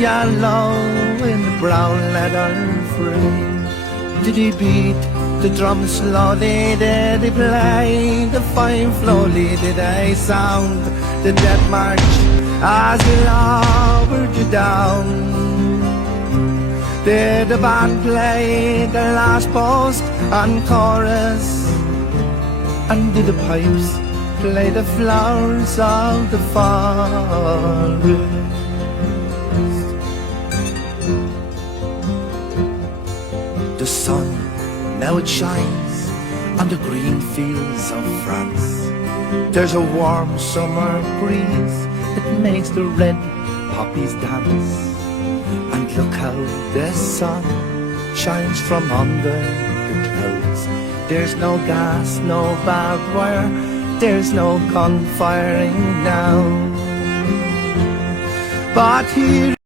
yellow in the brown leather frame. Did he beat the drum slowly? Did he play the fife slowly? Did they sound the death march as he lowered you down? Did the band play the last post and chorus? And did the pipes play the flowers of the forest? The sun, now it shines on the green fields of France. There's a warm summer breeze that makes the red poppies dance. And look how the sun shines from under the clouds. There's no gas, no barbed wire, there's no gun firing now. But here